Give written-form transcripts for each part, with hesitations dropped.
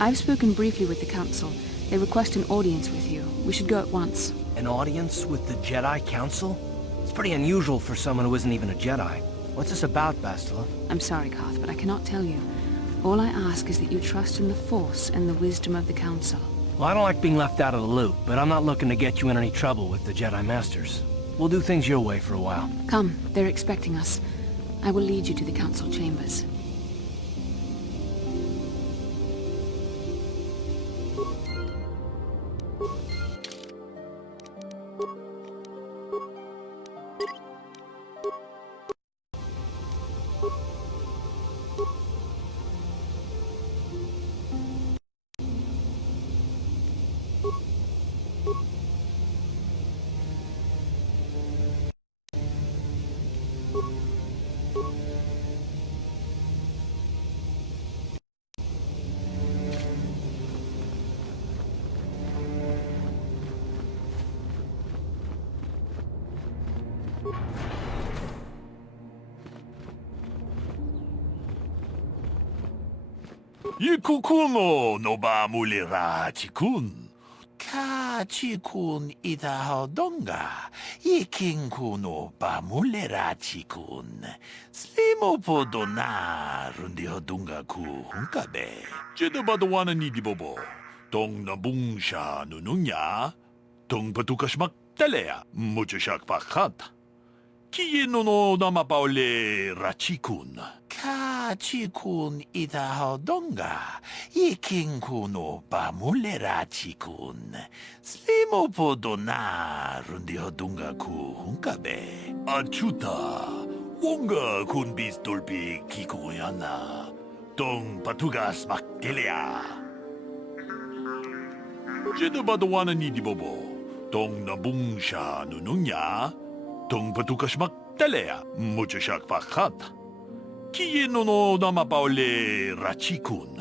I've spoken briefly with the Council. They request an audience with you. We should go at once. An audience with the Jedi Council? It's pretty unusual for someone who isn't even a Jedi. What's this about, Bastila? I'm sorry, Cath, but I cannot tell you. All I ask is that you trust in the Force and the wisdom of the Council. Well, I don't like being left out of the loop, but I'm not looking to get you in any trouble with the Jedi Masters. We'll do things your way for a while. Come, they're expecting us. I will lead you to the Council chambers. Yikukuno no ba mulira chikun. Ka chikun ita donga. Yikinku no ba mulira chikun. Slimo podona rundi hodunga ku hunkabe. Jeda Padawan ni dibobo. Tong na bungsha nununya. Tong patukashmak telea. Mucho shak pakat. Kieno no namapaole rachikun. Ka chikun ita donga. Yikinku no ba mule rachikun. Slimo podona rundi hodunga ku hunkabe. Achuta. Wonga kun bis dolpi kikoyana. Tong patugas maktelea. Jeda Padawan ni dibobo. Tong na bungsha nununya. Tong patukas magtalea, mucho siyak pakat. Kieno no namapaole rachikun.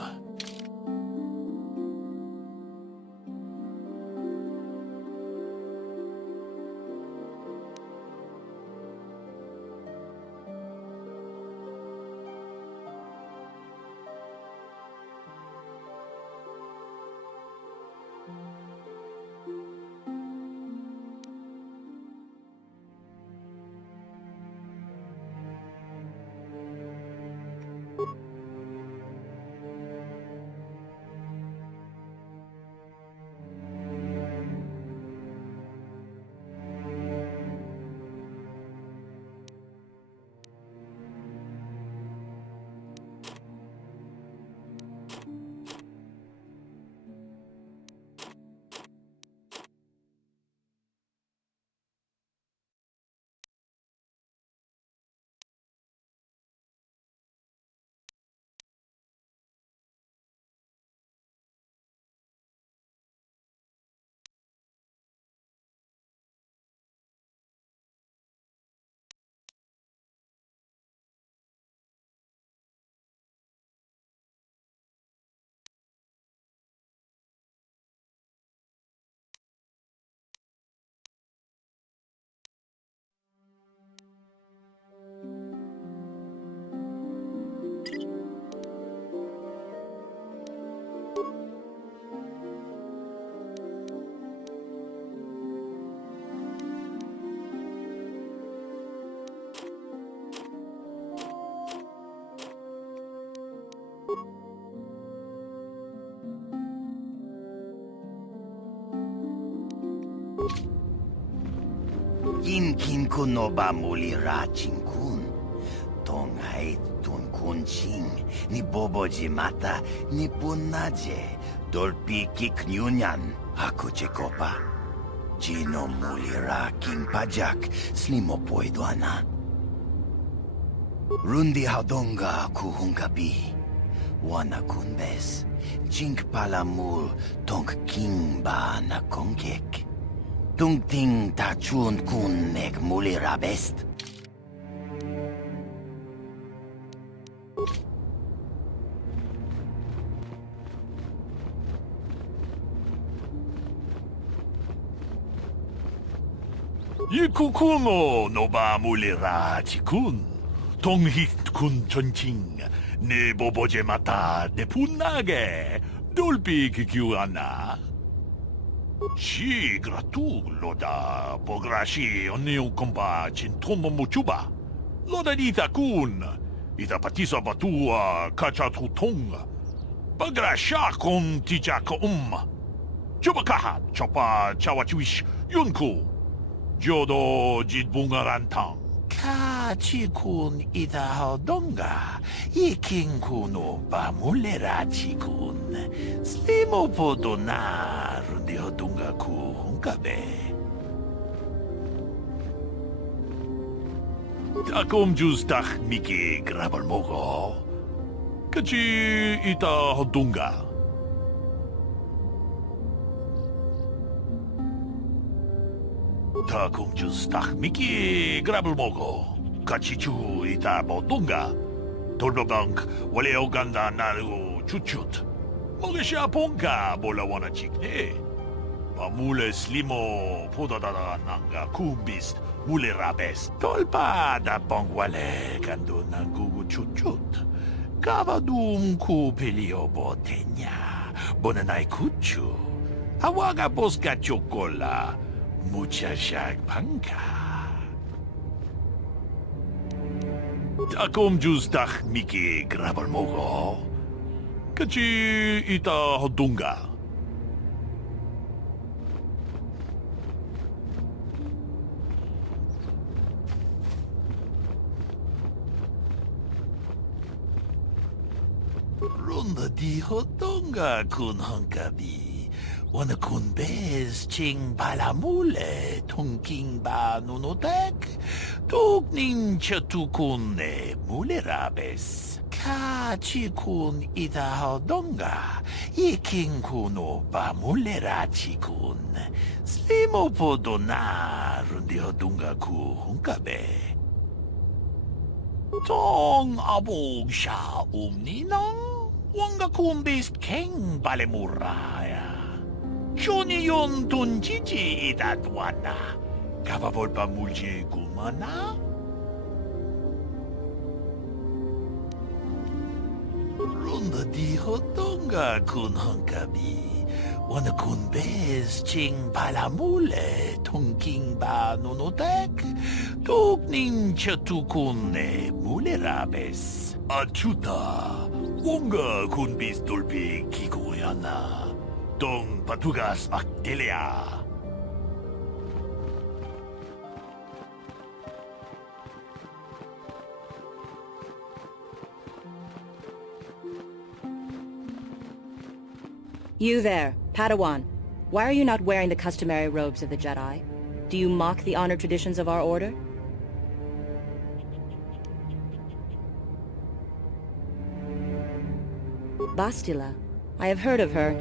Yinkin no ba mulira chinkun. Tong hait tun kun ching. Ni boboji mata ni punaje. Dolpi kiknyunyan. Ako chekopa. Gino mulira king pajak. Slimo poiduana. Rundi hadonga kuhungabi. Wana kunbes. Chink palamul tong king ba na kongkek. Tungting tachun kun nek mulira best. Yikukuno no ba mulira chikun. Tonghit kun chonching. Ne boboje mata ne punage. Dulpi kikiwana. Si gratu loda pograshi onyo komba chintomo mochuba. Loda dita kun. Ita patisa batua kachatutonga. Pagrasha kon tijaka Chubakaha chopa chawachuish yunku. Jodo jidbungarantang. Kachikun ita hodonga. Ikinkuno bamulera chikun. Slimo podona rundi hodonga ku hunkabe. Takom justach miki grabal mogo. Kachi ita hodonga. Takum justach miki grabal mogo. Kachichu ita bodunga. Tolbabank wale oganda naru chuchut. Mogesha ponka bola wana chikne. Pamule slimo podadada nanga kumbist mule rabes. Tolpa da pongwale kando nangugu chuchut. Kavadum ku pelio botenya. Bonanai kuchu. Hawaga boska chokola. Mucha shag panka. Takom justach miki grabal mogo. Kachi ita hodunga. Runda di hodunga kun hankabi. Wana kun bez ching palamule tongking ba nunotek. Tuk nincha tukune mule rabes. Ka chikun ita hodonga. Iking kuno ba mule rachikun. Slimo podona rundi hodunga ku hunkabe. Tong abog sha umninang. Wanga kumbis keng balemuraya. Johnny yon tunjiji idatwana. Kavavol pa mulje kumana? Runda di hodonga kun hankabi. Wana kun bez ching palamule tongking ba nunotek. Tuk nincha tukune mule rabes. Achuta. Wonga kun bis dolpi kikoyana. Dong patugas makdelia. You there, Padawan. Why are you not wearing the customary robes of the Jedi? Do you mock the honor traditions of our order? Bastila. I have heard of her.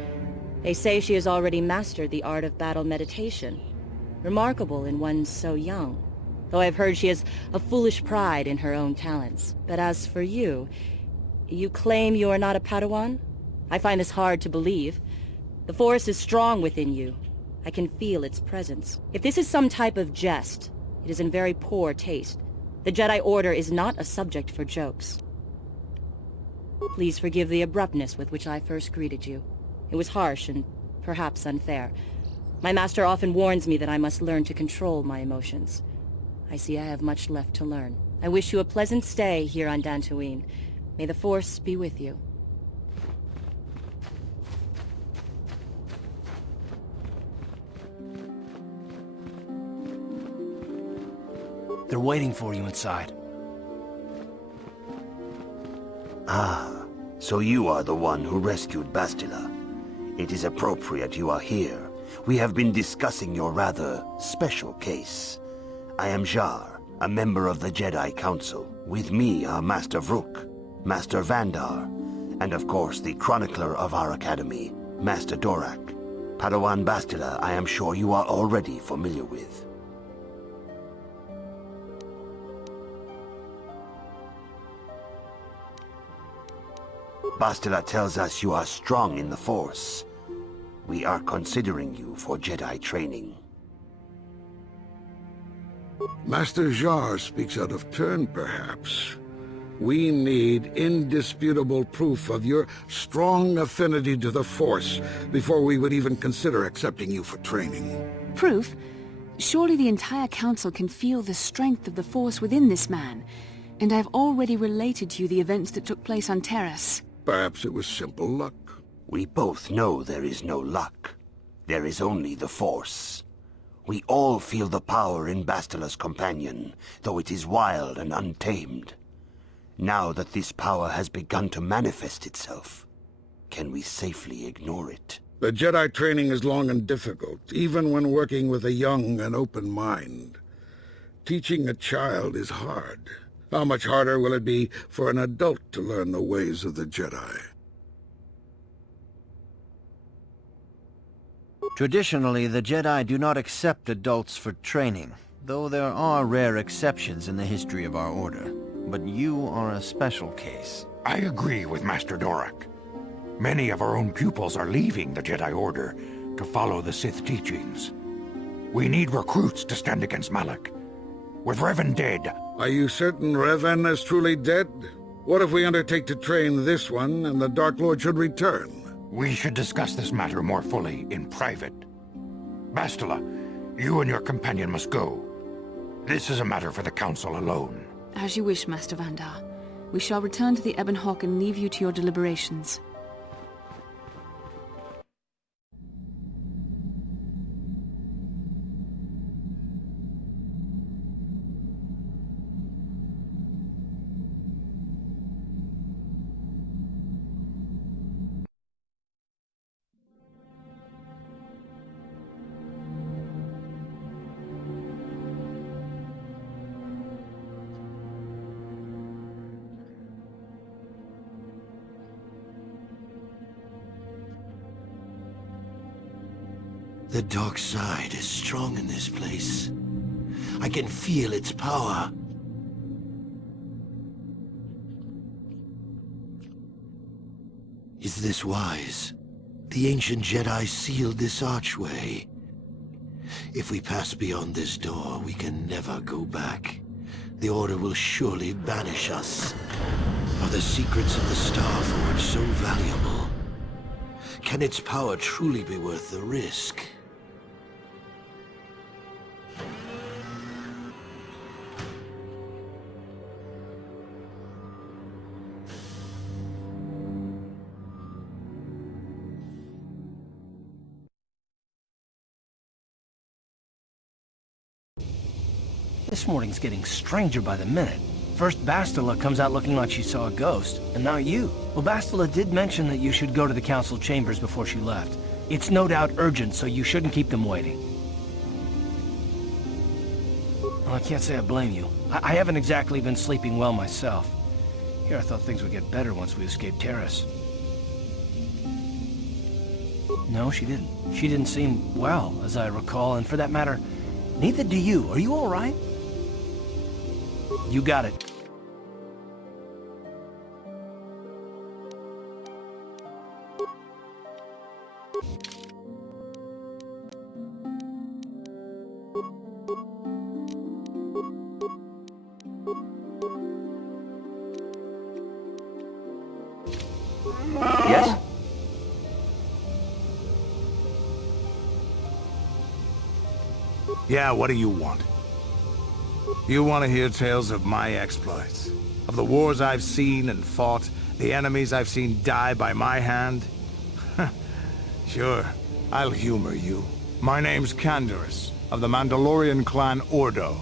They say she has already mastered the art of battle meditation. Remarkable in one so young. Though I've heard she has a foolish pride in her own talents. But as for you, you claim you are not a Padawan? I find this hard to believe. The Force is strong within you. I can feel its presence. If this is some type of jest, it is in very poor taste. The Jedi Order is not a subject for jokes. Please forgive the abruptness with which I first greeted you. It was harsh and perhaps unfair. My master often warns me that I must learn to control my emotions. I see I have much left to learn. I wish you a pleasant stay here on Dantooine. May the Force be with you. They're waiting for you inside. Ah, so you are the one who rescued Bastila. It is appropriate you are here. We have been discussing your rather special case. I am Jar, a member of the Jedi Council. With me are Master Vrook, Master Vandar, and of course the chronicler of our academy, Master Dorak. Padawan Bastila, I am sure you are already familiar with. Bastila tells us you are strong in the Force. We are considering you for Jedi training. Master Jar speaks out of turn, perhaps. We need indisputable proof of your strong affinity to the Force before we would even consider accepting you for training. Proof? Surely the entire Council can feel the strength of the Force within this man, and I've already related to you the events that took place on Terrace. Perhaps it was simple luck. We both know there is no luck. There is only the Force. We all feel the power in Bastila's companion, though it is wild and untamed. Now that this power has begun to manifest itself, can we safely ignore it? The Jedi training is long and difficult, even when working with a young and open mind. Teaching a child is hard. How much harder will it be for an adult to learn the ways of the Jedi? Traditionally, the Jedi do not accept adults for training, though there are rare exceptions in the history of our order. But you are a special case. I agree with Master Dorak. Many of our own pupils are leaving the Jedi Order to follow the Sith teachings. We need recruits to stand against Malak. With Revan dead... Are you certain Revan is truly dead? What if we undertake to train this one and the Dark Lord should return? We should discuss this matter more fully in private. Bastila, you and your companion must go. This is a matter for the Council alone. As you wish, Master Vandar. We shall return to the Ebon Hawk and leave you to your deliberations. The dark side is strong in this place. I can feel its power. Is this wise? The ancient Jedi sealed this archway. If we pass beyond this door, we can never go back. The Order will surely banish us. Are the secrets of the Star Forge so valuable? Can its power truly be worth the risk? This morning's getting stranger by the minute. First Bastila comes out looking like she saw a ghost, and now you. Well, Bastila did mention that you should go to the Council chambers before she left. It's no doubt urgent, so you shouldn't keep them waiting. Well, I can't say I blame you. I haven't exactly been sleeping well myself. Here I thought things would get better once we escaped Terrace. No, she didn't. She didn't seem well, as I recall, and for that matter, neither do you. Are you all right? You got it. Yes? Yeah, what do you want? You want to hear tales of my exploits? Of the wars I've seen and fought? The enemies I've seen die by my hand? Sure, I'll humor you. My name's Canderous, of the Mandalorian clan Ordo.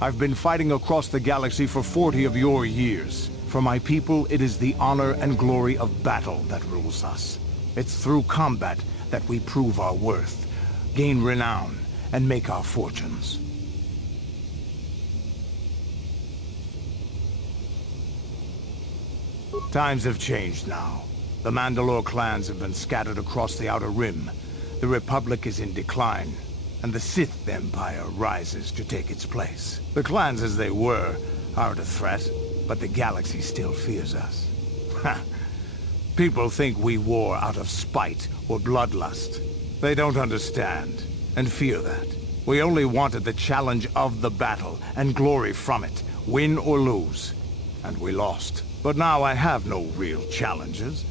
I've been fighting across the galaxy for 40 of your years. For my people, it is the honor and glory of battle that rules us. It's through combat that we prove our worth, gain renown, and make our fortunes. Times have changed now. The Mandalore clans have been scattered across the Outer Rim. The Republic is in decline, and the Sith Empire rises to take its place. The clans as they were aren't a threat, but the galaxy still fears us. People think we war out of spite or bloodlust. They don't understand, and fear that. We only wanted the challenge of the battle, and glory from it, win or lose. and we lost. But now I have no real challenges.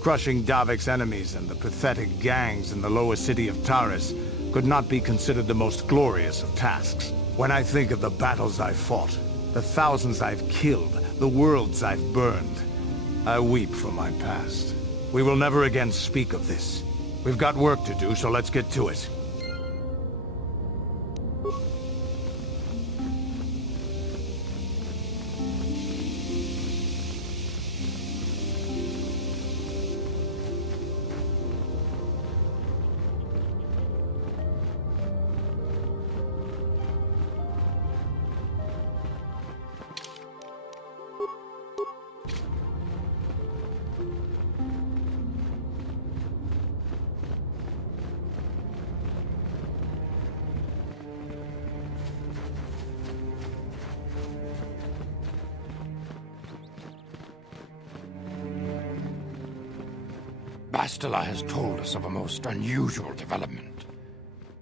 Crushing Davik's enemies and the pathetic gangs in the lower city of Taris could not be considered the most glorious of tasks. When I think of the battles I've fought, the thousands I've killed, the worlds I've burned, I weep for my past. We will never again speak of this. We've got work to do, so let's get to it. Bastila has told us of a most unusual development.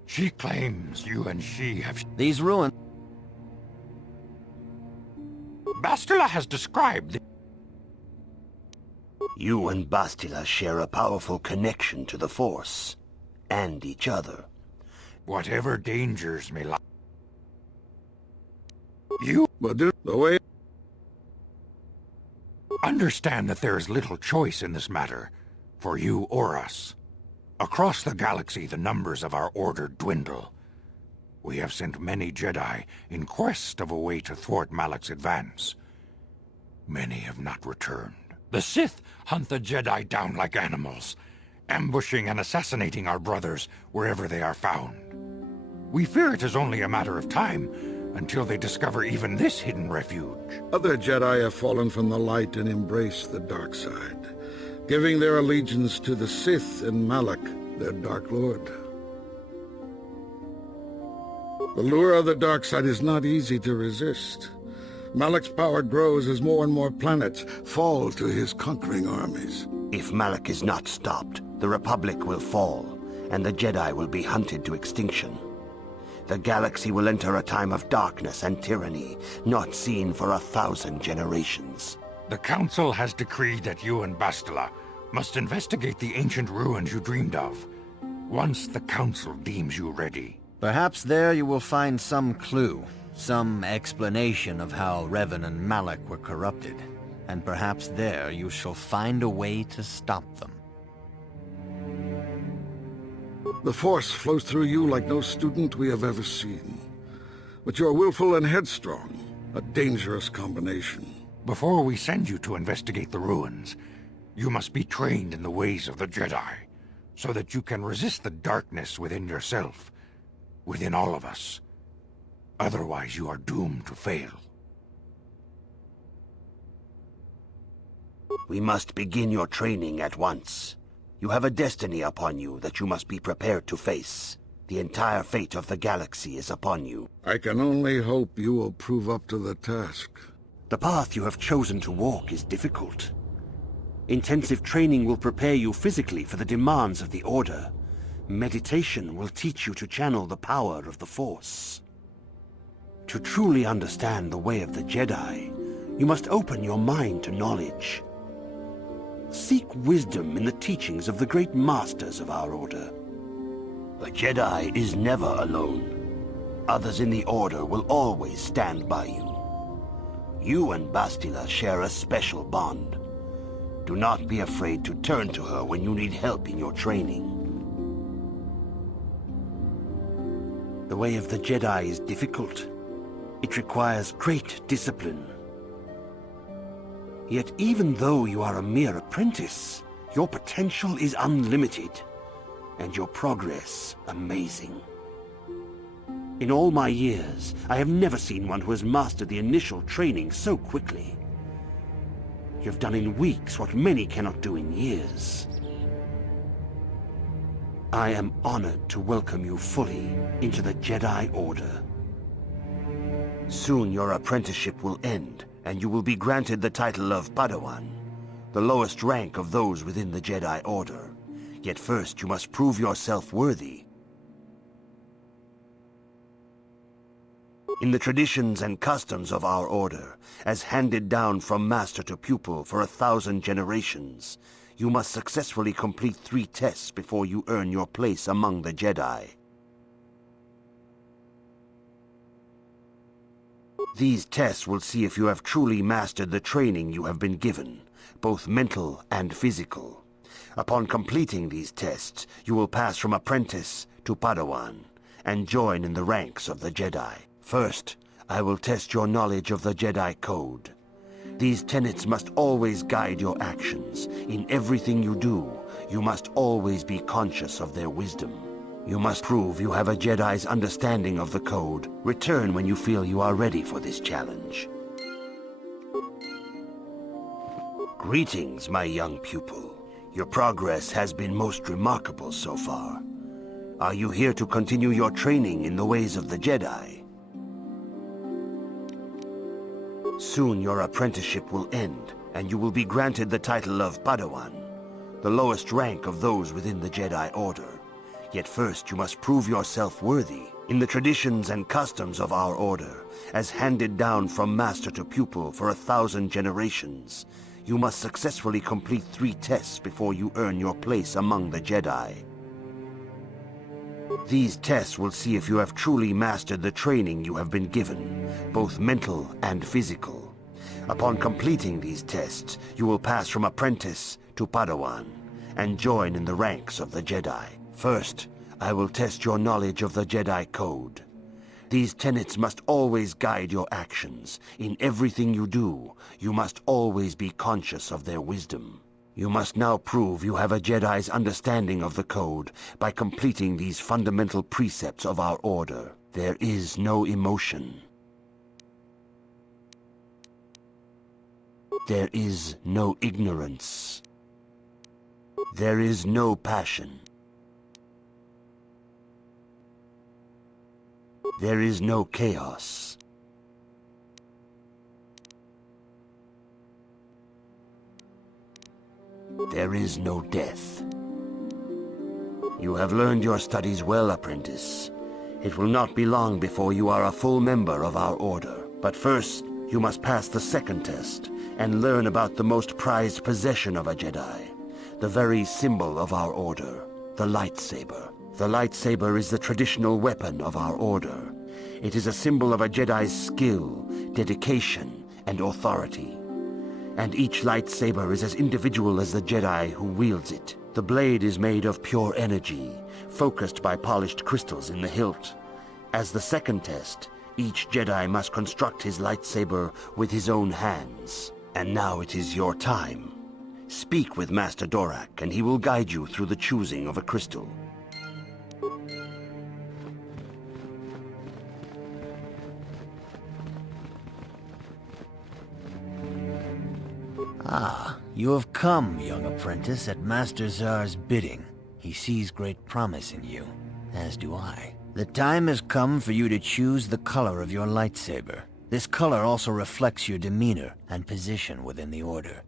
She claims you and she have... These ruins... Bastila has described the... You and Bastila share a powerful connection to the Force, and each other. Whatever dangers may lie... You But the way... understand that there is little choice in this matter, for you or us. Across the galaxy, the numbers of our order dwindle. We have sent many Jedi in quest of a way to thwart Malak's advance. Many have not returned. The Sith hunt the Jedi down like animals, ambushing and assassinating our brothers wherever they are found. We fear it is only a matter of time until they discover even this hidden refuge. Other Jedi have fallen from the light and embraced the dark side, giving their allegiance to the Sith and Malak, their Dark Lord. The lure of the dark side is not easy to resist. Malak's power grows as more and more planets fall to his conquering armies. If Malak is not stopped, the Republic will fall, and the Jedi will be hunted to extinction. The galaxy will enter a time of darkness and tyranny, not seen for 1,000 generations. The Council has decreed that you and Bastila must investigate the ancient ruins you dreamed of, once the Council deems you ready. Perhaps there you will find some clue, some explanation of how Revan and Malak were corrupted, and perhaps there you shall find a way to stop them. The Force flows through you like no student we have ever seen. But you're willful and headstrong, a dangerous combination. Before we send you to investigate the ruins, you must be trained in the ways of the Jedi, so that you can resist the darkness within yourself, within all of us. Otherwise, you are doomed to fail. We must begin your training at once. You have a destiny upon you that you must be prepared to face. The entire fate of the galaxy is upon you. I can only hope you will prove up to the task. The path you have chosen to walk is difficult. Intensive training will prepare you physically for the demands of the Order. Meditation will teach you to channel the power of the Force. To truly understand the way of the Jedi, you must open your mind to knowledge. Seek wisdom in the teachings of the great masters of our Order. A Jedi is never alone. Others in the Order will always stand by you. You and Bastila share a special bond. Do not be afraid to turn to her when you need help in your training. The way of the Jedi is difficult. It requires great discipline. Yet even though you are a mere apprentice, your potential is unlimited, and your progress amazing. In all my years, I have never seen one who has mastered the initial training so quickly. You've done in weeks what many cannot do in years. I am honored to welcome you fully into the Jedi Order. Soon your apprenticeship will end, and you will be granted the title of Padawan, the lowest rank of those within the Jedi Order. Yet first you must prove yourself worthy. In the traditions and customs of our order, as handed down from master to pupil for 1,000 generations, you must successfully complete 3 tests before you earn your place among the Jedi. These tests will see if you have truly mastered the training you have been given, both mental and physical. Upon completing these tests, you will pass from apprentice to Padawan, and join in the ranks of the Jedi. First, I will test your knowledge of the Jedi Code. These tenets must always guide your actions. In everything you do, you must always be conscious of their wisdom. You must prove you have a Jedi's understanding of the Code. Return when you feel you are ready for this challenge. Greetings, my young pupil. Your progress has been most remarkable so far. Are you here to continue your training in the ways of the Jedi? Soon your apprenticeship will end, and you will be granted the title of Padawan, the lowest rank of those within the Jedi Order. Yet first you must prove yourself worthy. In the traditions and customs of our order, as handed down from master to pupil for 1,000 generations, you must successfully complete 3 tests before you earn your place among the Jedi. These tests will see if you have truly mastered the training you have been given, both mental and physical. Upon completing these tests, you will pass from apprentice to Padawan, and join in the ranks of the Jedi. First, I will test your knowledge of the Jedi Code. These tenets must always guide your actions. In everything you do, you must always be conscious of their wisdom. You must now prove you have a Jedi's understanding of the Code by completing these fundamental precepts of our order. There is no emotion. There is no ignorance. There is no passion. There is no chaos. There is no death. You have learned your studies well, apprentice. It will not be long before you are a full member of our order. But first, you must pass the second test and learn about the most prized possession of a Jedi, the very symbol of our order, the lightsaber. The lightsaber is the traditional weapon of our order. It is a symbol of a Jedi's skill, dedication, and authority. And each lightsaber is as individual as the Jedi who wields it. The blade is made of pure energy, focused by polished crystals in the hilt. As the second test, each Jedi must construct his lightsaber with his own hands. And now it is your time. Speak with Master Dorak, and he will guide you through the choosing of a crystal. Ah, you have come, young apprentice, at Master Zar's bidding. He sees great promise in you, as do I. The time has come for you to choose the color of your lightsaber. This color also reflects your demeanor and position within the Order.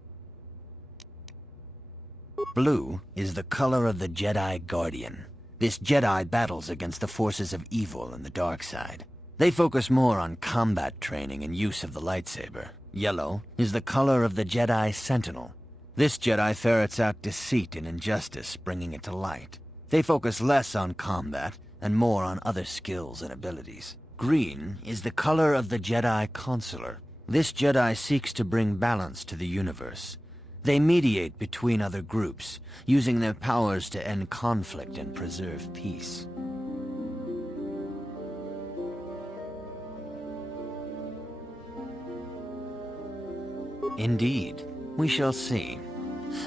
Blue is the color of the Jedi Guardian. This Jedi battles against the forces of evil and the dark side. They focus more on combat training and use of the lightsaber. Yellow is the color of the Jedi Sentinel. This Jedi ferrets out deceit and injustice, bringing it to light. They focus less on combat and more on other skills and abilities. Green is the color of the Jedi Consular. This Jedi seeks to bring balance to the universe. They mediate between other groups, using their powers to end conflict and preserve peace. Indeed. We shall see.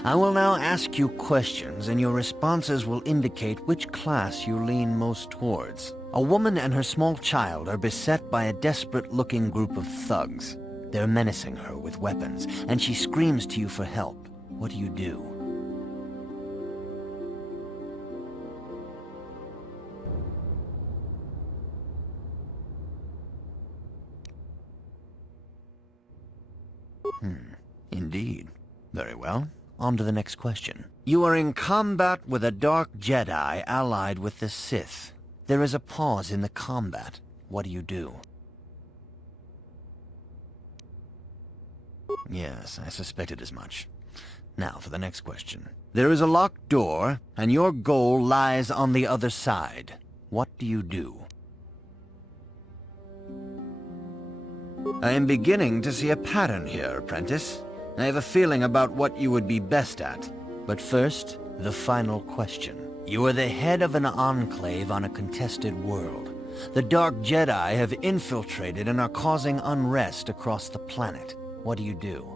I will now ask you questions, and your responses will indicate which class you lean most towards. A woman and her small child are beset by a desperate-looking group of thugs. They're menacing her with weapons, and she screams to you for help. What do you do? Indeed. Very well. On to the next question. You are in combat with a dark Jedi allied with the Sith. There is a pause in the combat. What do you do? Yes, I suspected as much. Now for the next question. There is a locked door, and your goal lies on the other side. What do you do? I am beginning to see a pattern here, apprentice. I have a feeling about what you would be best at. But first, the final question. You are the head of an enclave on a contested world. The Dark Jedi have infiltrated and are causing unrest across the planet. What do you do?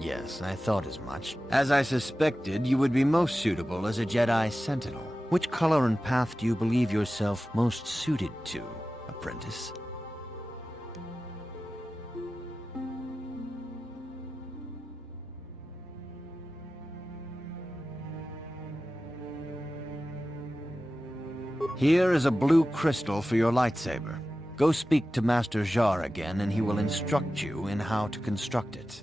Yes, I thought as much. As I suspected, you would be most suitable as a Jedi Sentinel. Which color and path do you believe yourself most suited to, apprentice? Here is a blue crystal for your lightsaber. Go speak to Master Jar again, and he will instruct you in how to construct it.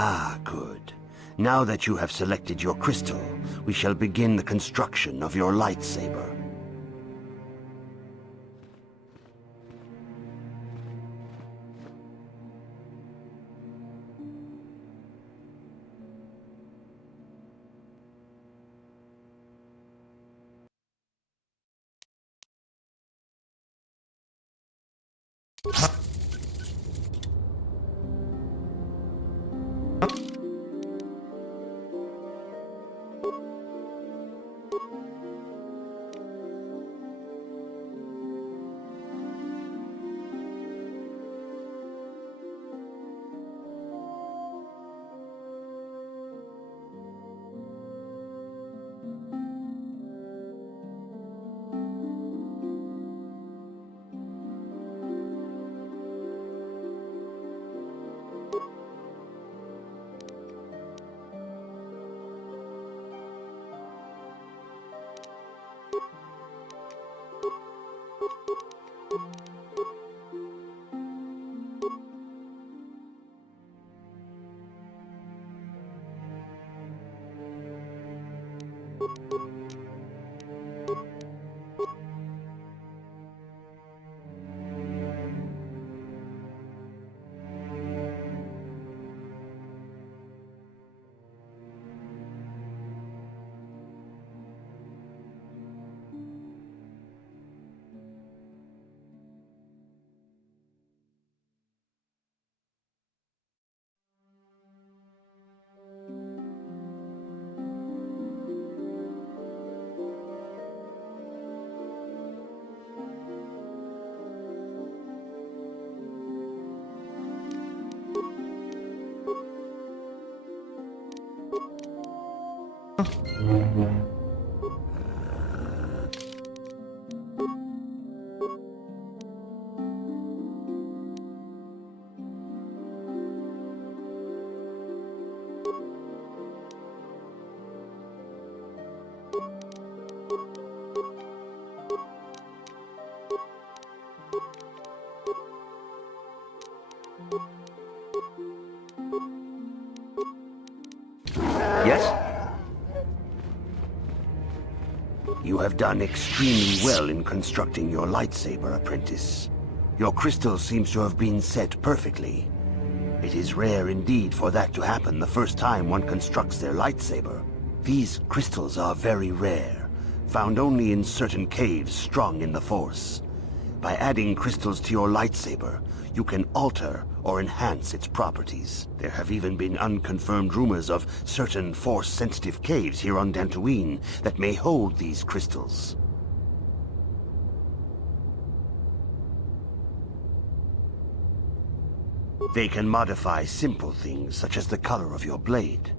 Ah, good. Now that you have selected your crystal, we shall begin the construction of your lightsaber. Yes? You have done extremely well in constructing your lightsaber, apprentice. Your crystal seems to have been set perfectly. It is rare indeed for that to happen the first time one constructs their lightsaber. These crystals are very rare, found only in certain caves strong in the Force. By adding crystals to your lightsaber, you can alter or enhance its properties. There have even been unconfirmed rumors of certain Force-sensitive caves here on Dantooine that may hold these crystals. They can modify simple things such as the color of your blade,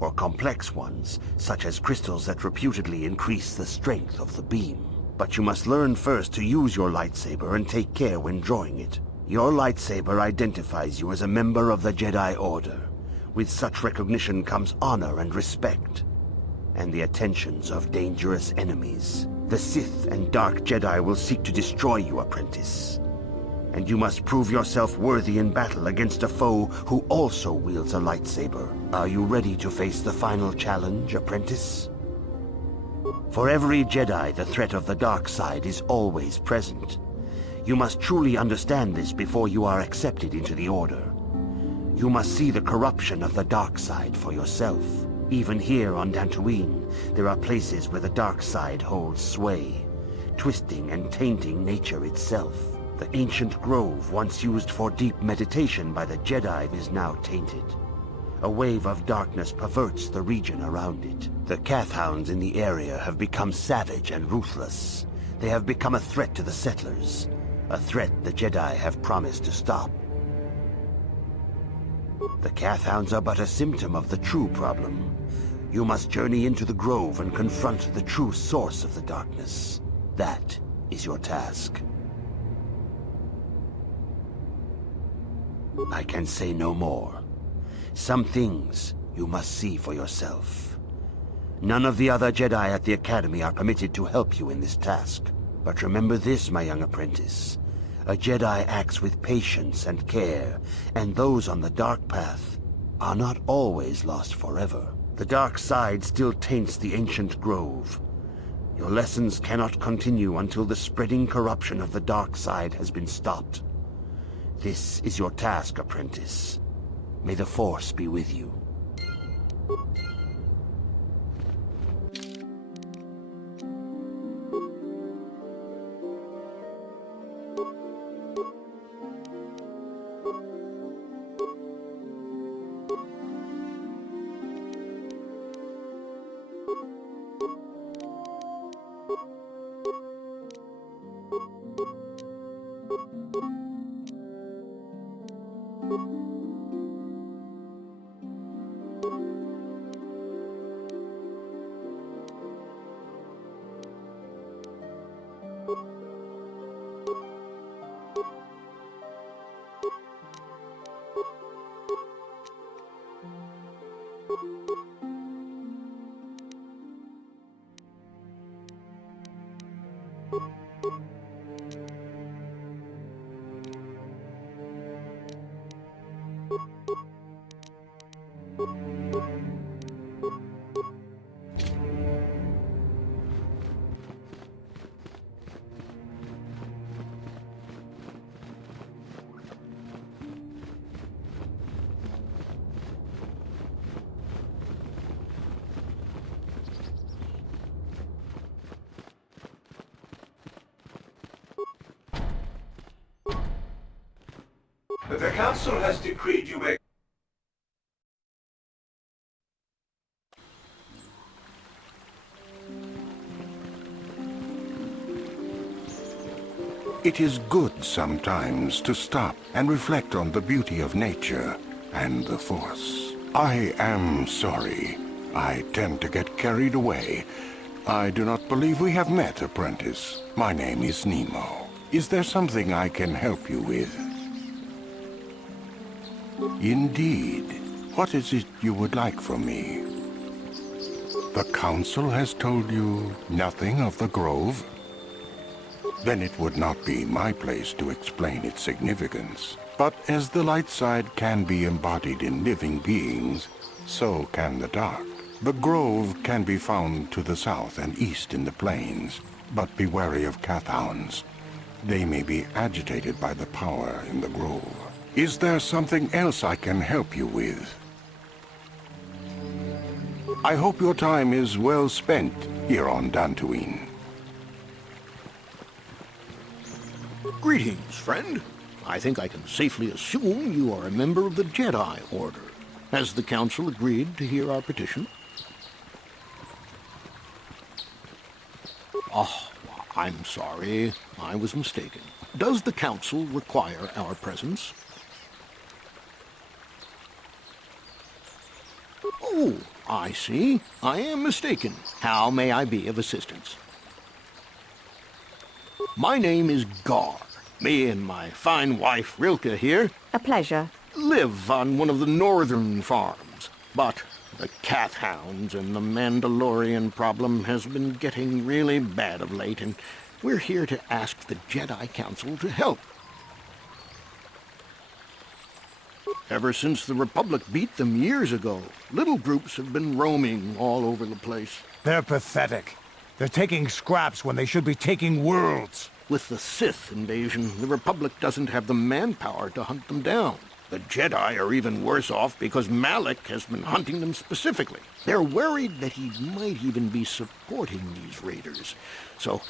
or complex ones such as crystals that reputedly increase the strength of the beam. But you must learn first to use your lightsaber and take care when drawing it. Your lightsaber identifies you as a member of the Jedi Order. With such recognition comes honor and respect, and the attentions of dangerous enemies. The Sith and Dark Jedi will seek to destroy you, apprentice. And you must prove yourself worthy in battle against a foe who also wields a lightsaber. Are you ready to face the final challenge, apprentice? For every Jedi, the threat of the dark side is always present. You must truly understand this before you are accepted into the Order. You must see the corruption of the dark side for yourself. Even here on Dantooine, there are places where the dark side holds sway, twisting and tainting nature itself. The ancient grove, once used for deep meditation by the Jedi, is now tainted. A wave of darkness perverts the region around it. The Cathhounds in the area have become savage and ruthless. They have become a threat to the settlers, a threat the Jedi have promised to stop. The Cathhounds are but a symptom of the true problem. You must journey into the grove and confront the true source of the darkness. That is your task. I can say no more. Some things you must see for yourself. None of the other Jedi at the Academy are permitted to help you in this task. But remember this, my young apprentice. A Jedi acts with patience and care, and those on the dark path are not always lost forever. The dark side still taints the ancient grove. Your lessons cannot continue until the spreading corruption of the dark side has been stopped. This is your task, apprentice. May the Force be with you. The Council has decreed you may... It is good sometimes to stop and reflect on the beauty of nature and the Force. I am sorry. I tend to get carried away. I do not believe we have met, apprentice. My name is Nemo. Is there something I can help you with? Indeed. What is it you would like from me? The Council has told you nothing of the Grove? Then it would not be my place to explain its significance. But as the light side can be embodied in living beings, so can the dark. The grove can be found to the south and east in the plains, but be wary of Cathounds. They may be agitated by the power in the grove. Is there something else I can help you with? I hope your time is well spent here on Dantooine. Greetings, friend. I think I can safely assume you are a member of the Jedi Order. Has the Council agreed to hear our petition? Oh, I'm sorry. I was mistaken. Does the Council require our presence? Oh, I see. I am mistaken. How may I be of assistance? My name is Gar. Me and my fine wife, Rilke, here, A pleasure. live on one of the northern farms. But the Cathounds and the Mandalorian problem has been getting really bad of late, and we're here to ask the Jedi Council to help. Ever since the Republic beat them years ago, little groups have been roaming all over the place. They're pathetic. They're taking scraps when they should be taking worlds. With the Sith invasion, the Republic doesn't have the manpower to hunt them down. The Jedi are even worse off because Malak has been hunting them specifically. They're worried that he might even be supporting these raiders, so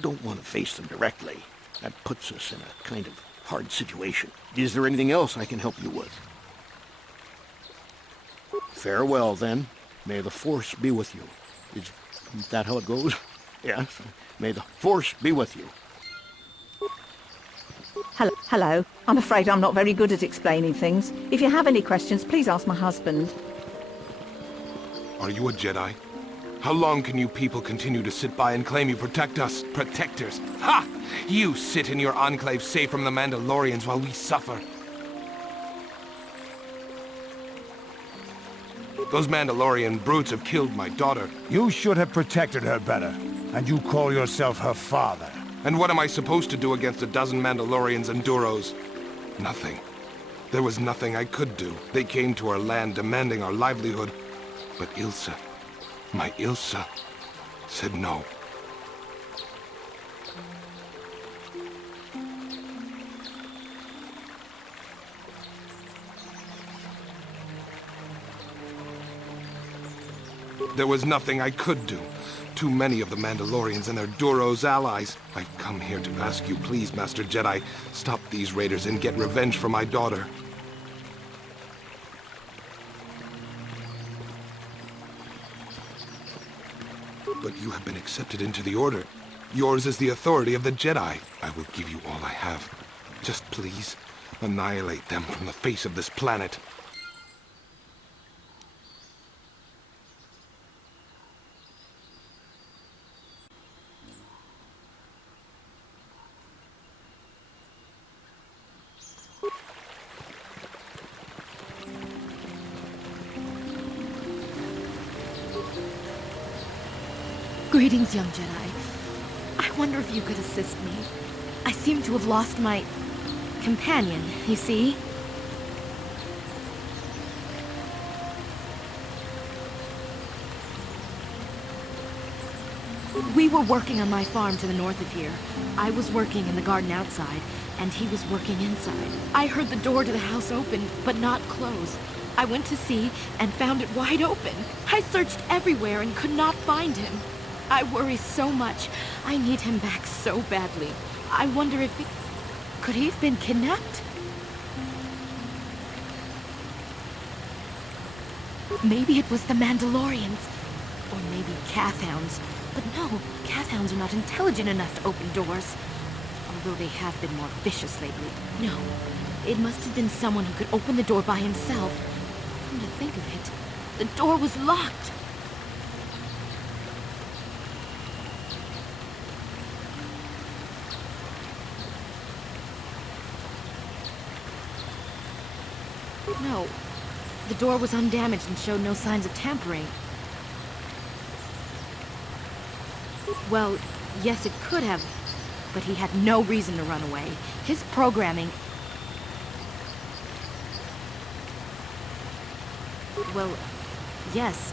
don't want to face them directly. That puts us in a kind of hard situation. Is there anything else I can help you with? Farewell, then. May the Force be with you. Is that how it goes? Yes. May the Force be with you. Hello. I'm afraid I'm not very good at explaining things. If you have any questions, please ask my husband. Are you a Jedi? How long can you people continue to sit by and claim you protect us? Protectors? Ha! You sit in your enclave safe from the Mandalorians while we suffer. Those Mandalorian brutes have killed my daughter. You should have protected her better. And you call yourself her father. And what am I supposed to do against a dozen Mandalorians and Duros? Nothing. There was nothing I could do. They came to our land demanding our livelihood. But Ilsa, my Ilsa, said no. There was nothing I could do. Too many of the Mandalorians and their Duros allies. I've come here to ask you, please, Master Jedi, stop these raiders and get revenge for my daughter. But you have been accepted into the Order. Yours is the authority of the Jedi. I will give you all I have. Just please, annihilate them from the face of this planet. Greetings, young Jedi. I wonder if you could assist me. I seem to have lost my companion, you see? We were working on my farm to the north of here. I was working in the garden outside, and he was working inside. I heard the door to the house open, but not close. I went to see and found it wide open. I searched everywhere and could not find him. I worry so much. I need him back so badly. I wonder if he... Could he have been kidnapped? Maybe it was the Mandalorians. Or maybe Cathounds. But no, Cathounds are not intelligent enough to open doors. Although they have been more vicious lately. No, it must have been someone who could open the door by himself. Come to think of it, the door was locked. No, the door was undamaged and showed no signs of tampering. Well, yes, it could have, but he had no reason to run away. His programming... Well, yes,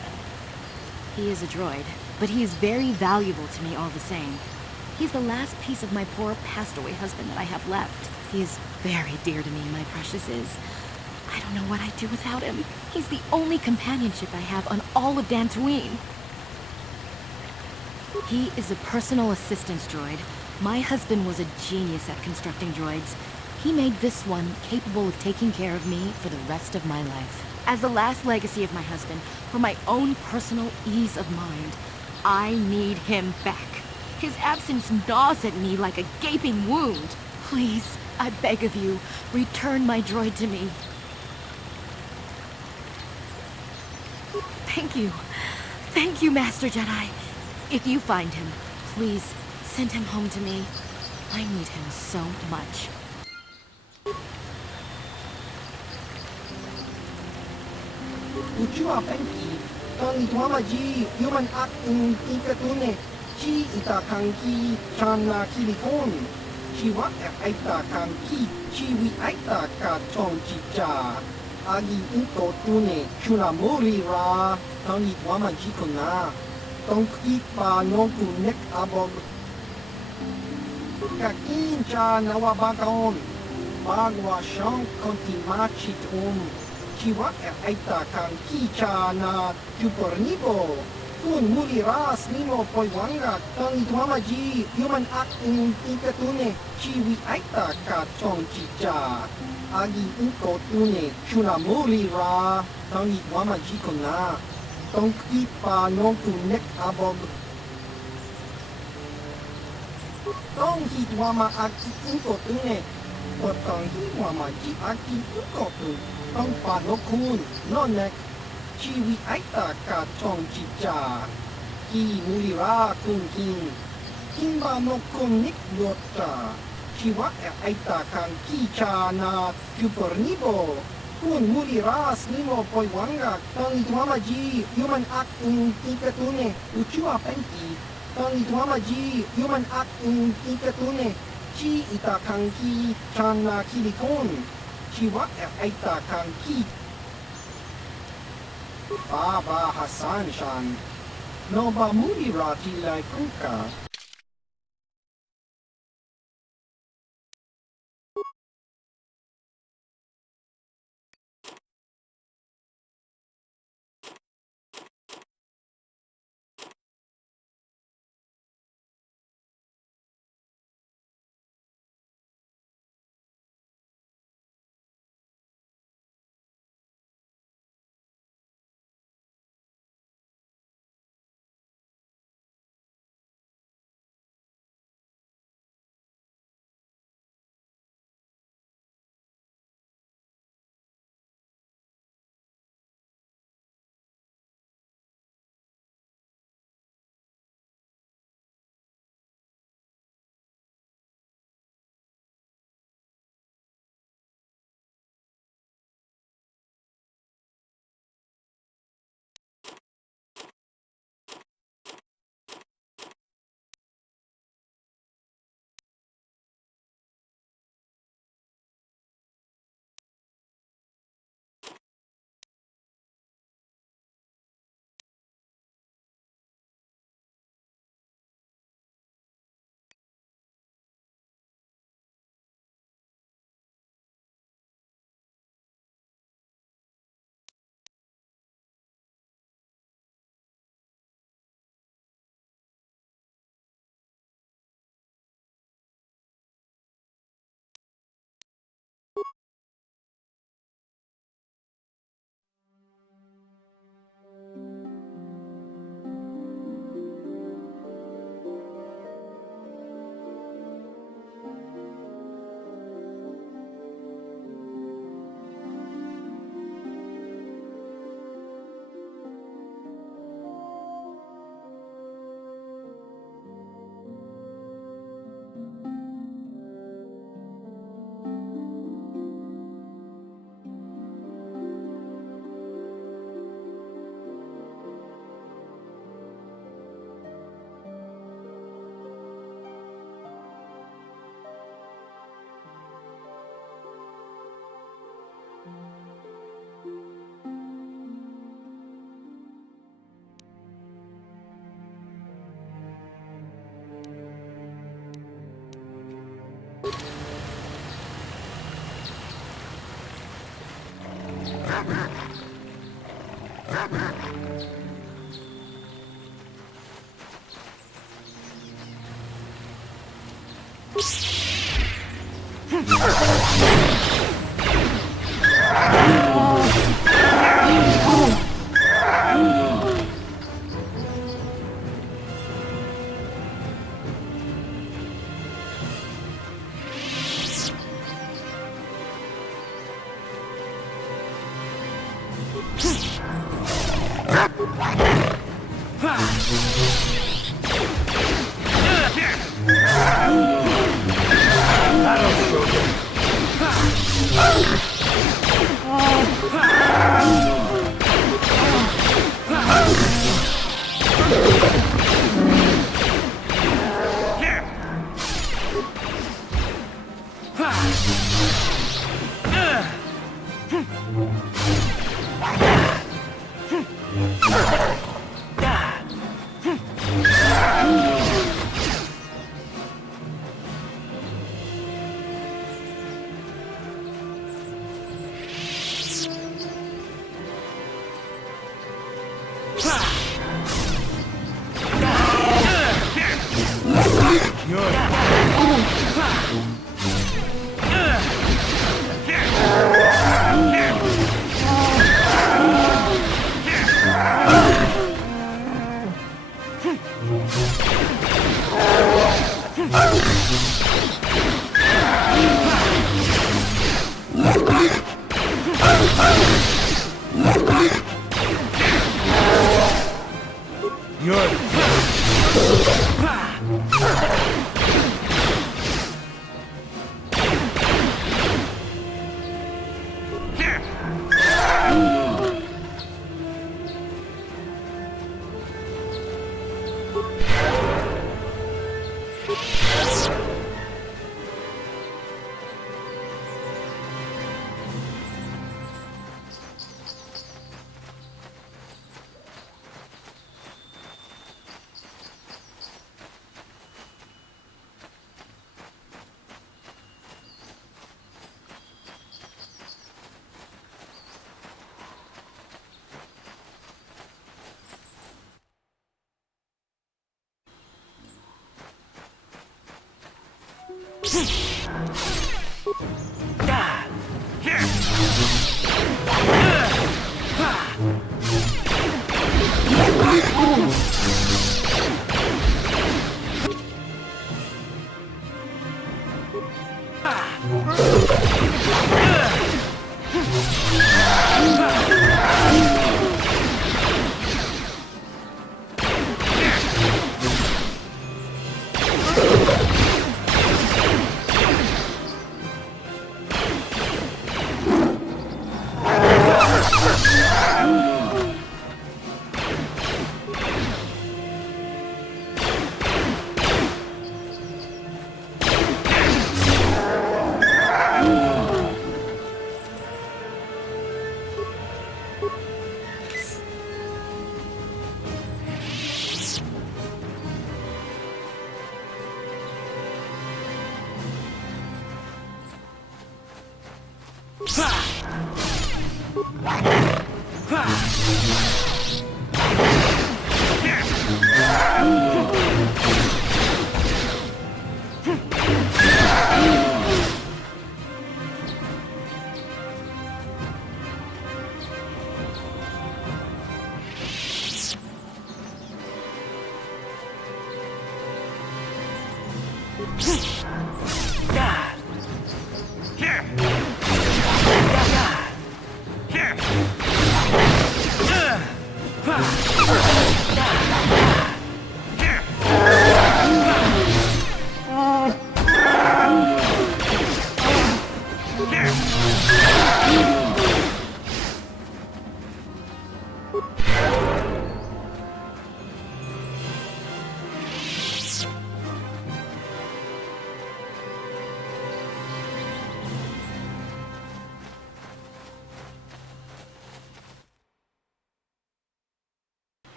he is a droid, but he is very valuable to me all the same. He's the last piece of my poor passed-away husband that I have left. He is very dear to me, my precious is. I don't know what I'd do without him. He's the only companionship I have on all of Dantooine. He is a personal assistance droid. My husband was a genius at constructing droids. He made this one capable of taking care of me for the rest of my life. As the last legacy of my husband, for my own personal ease of mind, I need him back. His absence gnaws at me like a gaping wound. Please, I beg of you, return my droid to me. Thank you. Thank you, Master Jedi. If you find him, please send him home to me. I need him so much. Ucua penki, toni tuamaji, human acting ikatune, chi itakanki, chana kilikon, chi wa aita kanki, chi wi aita ka chong chicha, agi into tune, chuna mori ra, toni tuamaji kona, tong ipa nonku nek abog, kakin cha nawabakaon, bagwa shang konti machit Chiwa aita kan kicha na chupornipo. Kun muli ras nimo poiwanga tangi tuamaji human acting ikatune chiwi aita ka chong chicha. Agi inko tune chuna muli ra tangi tuamaji kona. Tong ipa nonku nek abog. Tong hitwama aki inko tune. Potong hitwamaji aki inko tune. Tong panokun, nonek, chiwi aita ka chong chicha, ki mulira kun kin, kimba no kun nik yota, chiwa aita kan kicha na chupornibo, kun muliras nimo poiwanga, tangi tuamaji, human acting ikatune, uchua penki, tangi tuamaji, human acting ikatune, chi itakanki, chana kilikon, Chiwa aita kan ki Baba Hassan Shan No ba muli rati lai kuka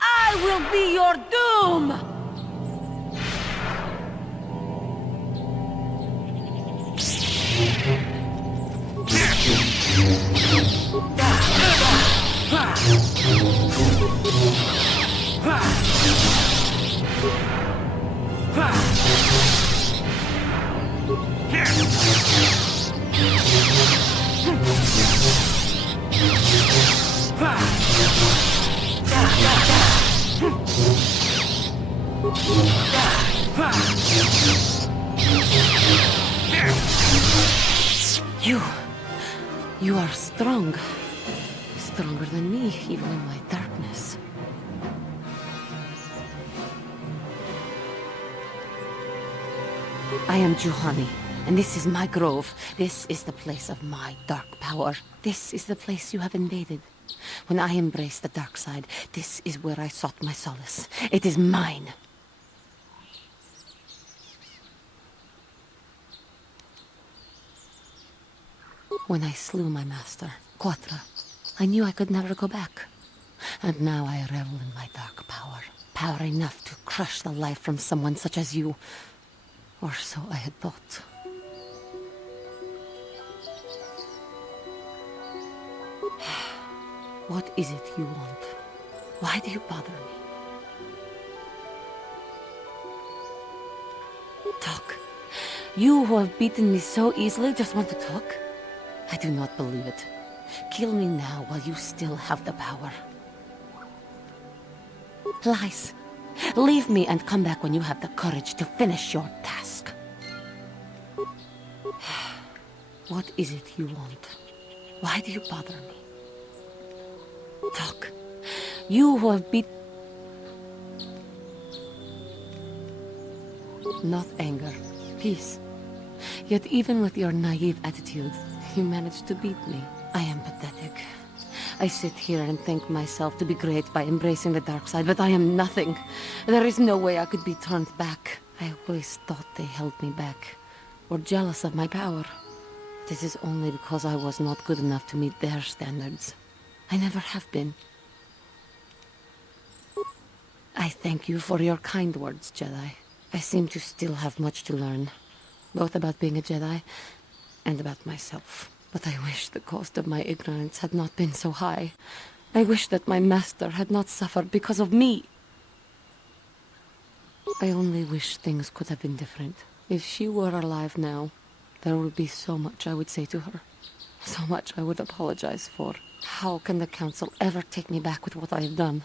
I will be your doom! You are strong. Stronger than me, even in my darkness. I am Juhani, and this is my grove. This is the place of my dark power. This is the place you have invaded. When I embraced the dark side, this is where I sought my solace. It is mine. When I slew my master, Cathar, I knew I could never go back. And now I revel in my dark power. Power enough to crush the life from someone such as you. Or so I had thought. What is it you want? Why do you bother me? Talk. You who have beaten me so easily just want to talk? I do not believe it. Kill me now while you still have the power. Lies. Leave me and come back when you have the courage to finish your task. What is it you want? Why do you bother me? Talk. You who have beat... Not anger. Peace. Yet even with your naive attitude, you managed to beat me. I am pathetic. I sit here and think myself to be great by embracing the dark side, but I am nothing. There is no way I could be turned back. I always thought they held me back, or jealous of my power. This is only because I was not good enough to meet their standards. I never have been. I thank you for your kind words, Jedi. I seem to still have much to learn, both about being a Jedi and about myself. But I wish the cost of my ignorance had not been so high. I wish that my master had not suffered because of me. I only wish things could have been different. If she were alive now, there would be so much I would say to her. So much I would apologize for. How can the Council ever take me back with what I have done?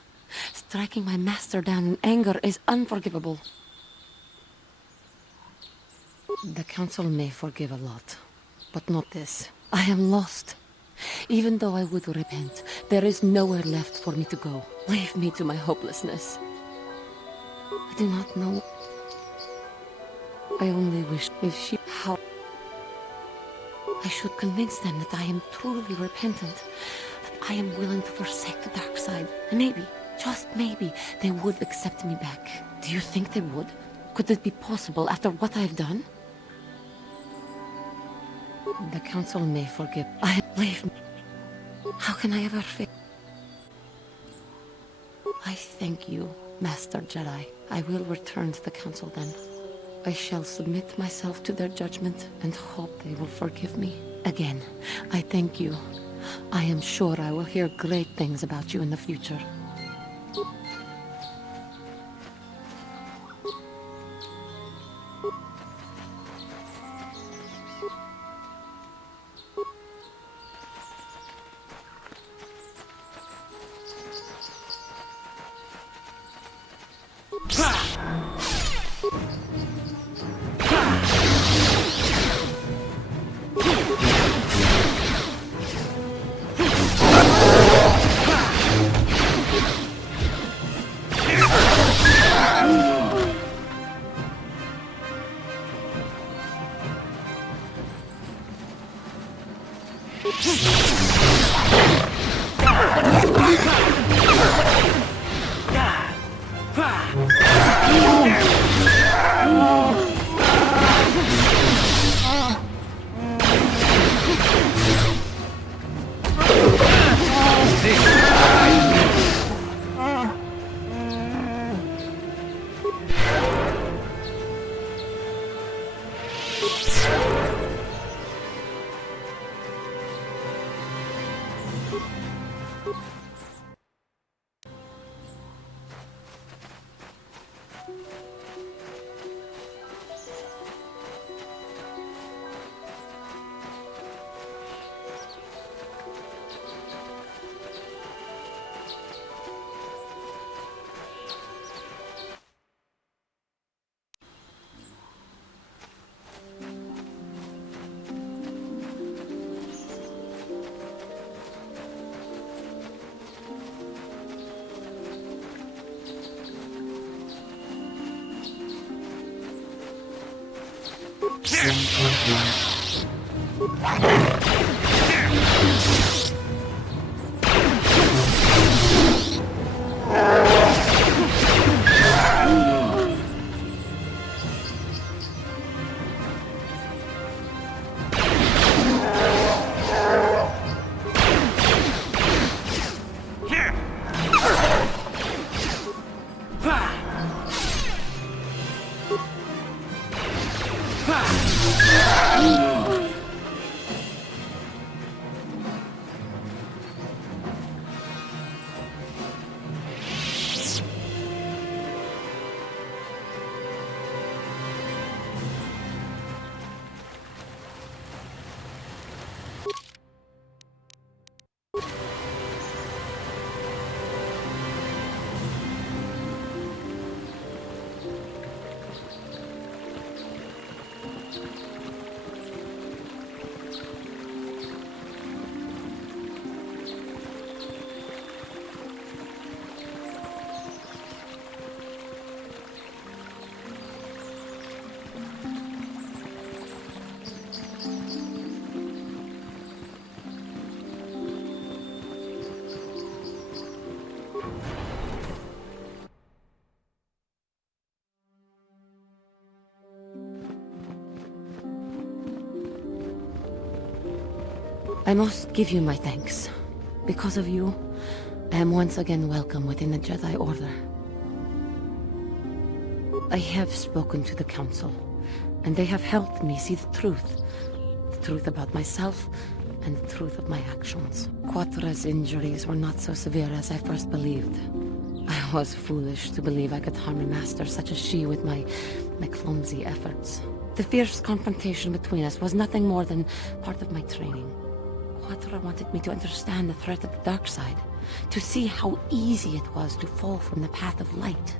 Striking my master down in anger is unforgivable. The Council may forgive a lot, but not this. I am lost. Even though I would repent, there is nowhere left for me to go. Leave me to my hopelessness. I do not know. I only wish if she... How... I should convince them that I am truly repentant, that I am willing to forsake the dark side. And maybe, just maybe, they would accept me back. Do you think they would? Could it be possible after what I have done? The Council may forgive. Leave me. How can I ever fail? I thank you, Master Jedi. I will return to the Council then. I shall submit myself to their judgment and hope they will forgive me. Again, I thank you. I am sure I will hear great things about you in the future. I must give you my thanks. Because of you, I am once again welcome within the Jedi Order. I have spoken to the Council, and they have helped me see the truth. The truth about myself, and the truth of my actions. Quatra's injuries were not so severe as I first believed. I was foolish to believe I could harm a master such as she with my clumsy efforts. The fierce confrontation between us was nothing more than part of my training. Quatra wanted me to understand the threat of the dark side, to see how easy it was to fall from the path of light.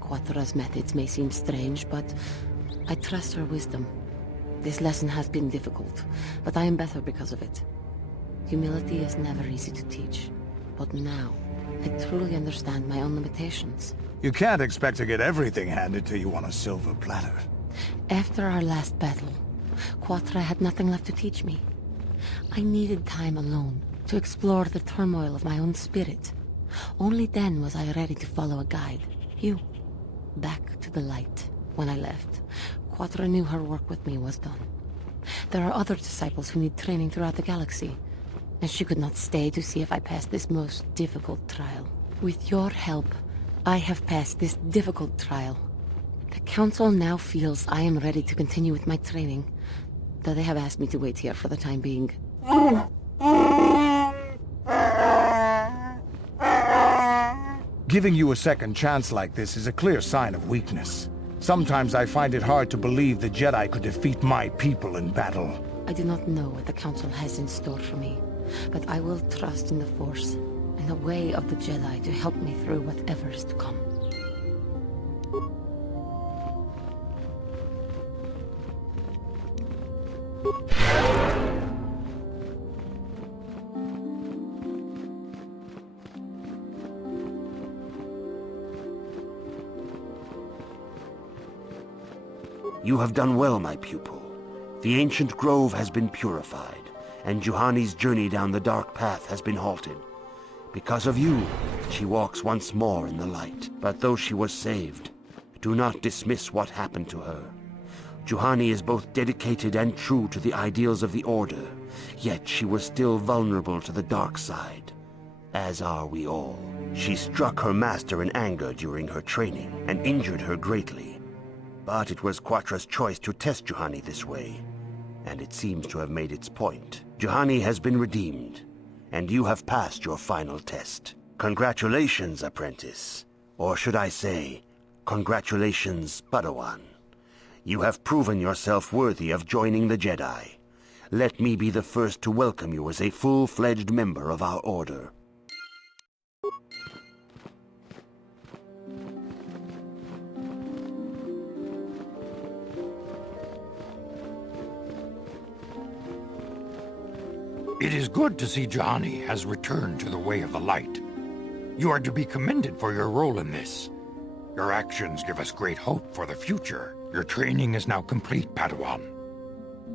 Quatra's methods may seem strange, but I trust her wisdom. This lesson has been difficult, but I am better because of it. Humility is never easy to teach, but now I truly understand my own limitations. You can't expect to get everything handed to you on a silver platter. After our last battle, Quatra had nothing left to teach me. I needed time alone to explore the turmoil of my own spirit. Only then was I ready to follow a guide. You. Back to the light. When I left, Quatra knew her work with me was done. There are other disciples who need training throughout the galaxy. and she could not stay to see if I passed this most difficult trial. With your help, I have passed this difficult trial. The Council now feels I am ready to continue with my training, though they have asked me to wait here for the time being. Giving you a second chance like this is a clear sign of weakness. Sometimes I find it hard to believe the Jedi could defeat my people in battle. I do not know what the Council has in store for me, but I will trust in the Force and the way of the Jedi to help me through whatever is to come. You have done well, my pupil. The ancient grove has been purified, and Juhani's journey down the dark path has been halted. Because of you, she walks once more in the light. But though she was saved, do not dismiss what happened to her. Juhani is both dedicated and true to the ideals of the Order, yet she was still vulnerable to the dark side, as are we all. She struck her master in anger during her training, and injured her greatly. But it was Quatra's choice to test Juhani this way, and it seems to have made its point. Juhani has been redeemed, and you have passed your final test. Congratulations, apprentice. Or should I say, congratulations, Padawan. You have proven yourself worthy of joining the Jedi. Let me be the first to welcome you as a full-fledged member of our Order. It is good to see Juhani has returned to the way of the light. You are to be commended for your role in this. Your actions give us great hope for the future. Your training is now complete, Padawan.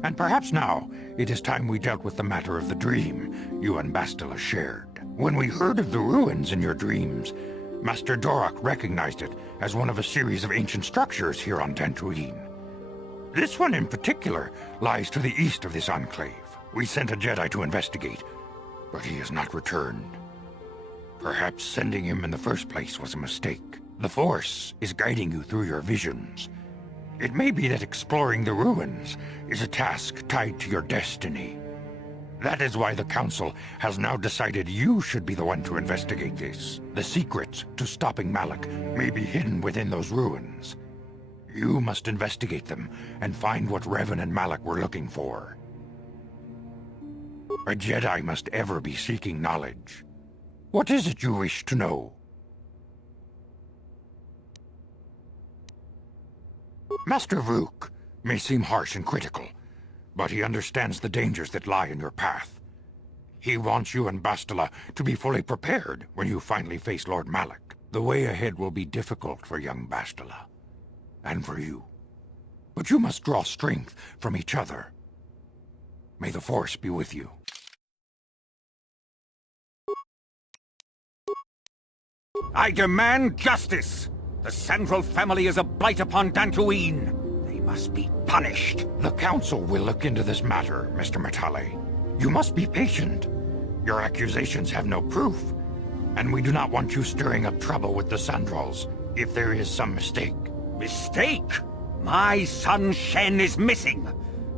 And perhaps now, it is time we dealt with the matter of the dream you and Bastila shared. When we heard of the ruins in your dreams, Master Dorak recognized it as one of a series of ancient structures here on Dantooine. This one in particular lies to the east of this enclave. We sent a Jedi to investigate, but he has not returned. Perhaps sending him in the first place was a mistake. The Force is guiding you through your visions. It may be that exploring the ruins is a task tied to your destiny. That is why the Council has now decided you should be the one to investigate this. The secrets to stopping Malak may be hidden within those ruins. You must investigate them and find what Revan and Malak were looking for. A Jedi must ever be seeking knowledge. What is it you wish to know? Master Vuk may seem harsh and critical, but he understands the dangers that lie in your path. He wants you and Bastila to be fully prepared when you finally face Lord Malak. The way ahead will be difficult for young Bastila, and for you. But you must draw strength from each other. May the Force be with you. I demand justice! The Sandral family is a blight upon Dantooine. They must be punished. The Council will look into this matter, Mr. Matale. You must be patient. Your accusations have no proof, and we do not want you stirring up trouble with the Sandrals if there is some mistake. Mistake? My son Shen is missing.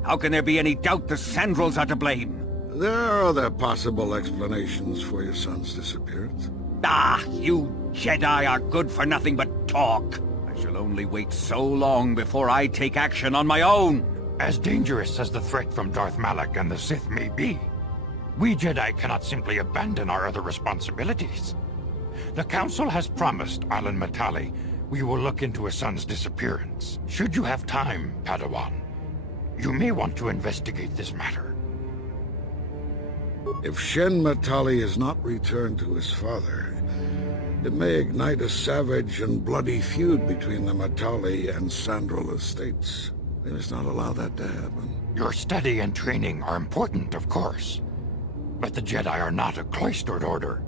How can there be any doubt the Sandrals are to blame? There are other possible explanations for your son's disappearance. Ah, you Jedi are good for nothing but talk. I shall only wait so long before I take action on my own. As dangerous as the threat from Darth Malak and the Sith may be, we Jedi cannot simply abandon our other responsibilities. The Council has promised Alan Matale we will look into his son's disappearance. Should you have time, Padawan, you may want to investigate this matter. If Shen Matale is not returned to his father, it may ignite a savage and bloody feud between the Matale and Sandral estates. They must not allow that to happen. Your study and training are important, of course. But the Jedi are not a cloistered order.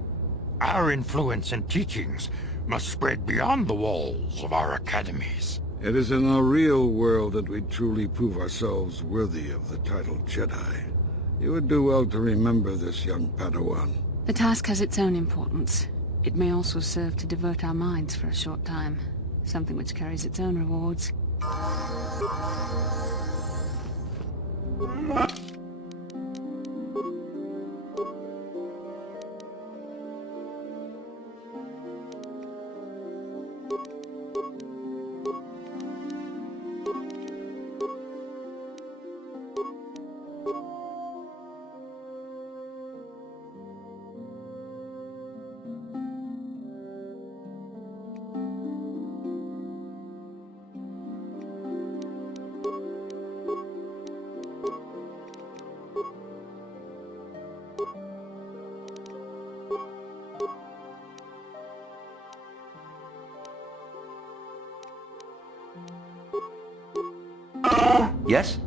Our influence and teachings must spread beyond the walls of our academies. It is in the real world that we truly prove ourselves worthy of the title Jedi. You would do well to remember this, young Padawan. The task has its own importance. It may also serve to divert our minds for a short time. Something which carries its own rewards. Yes?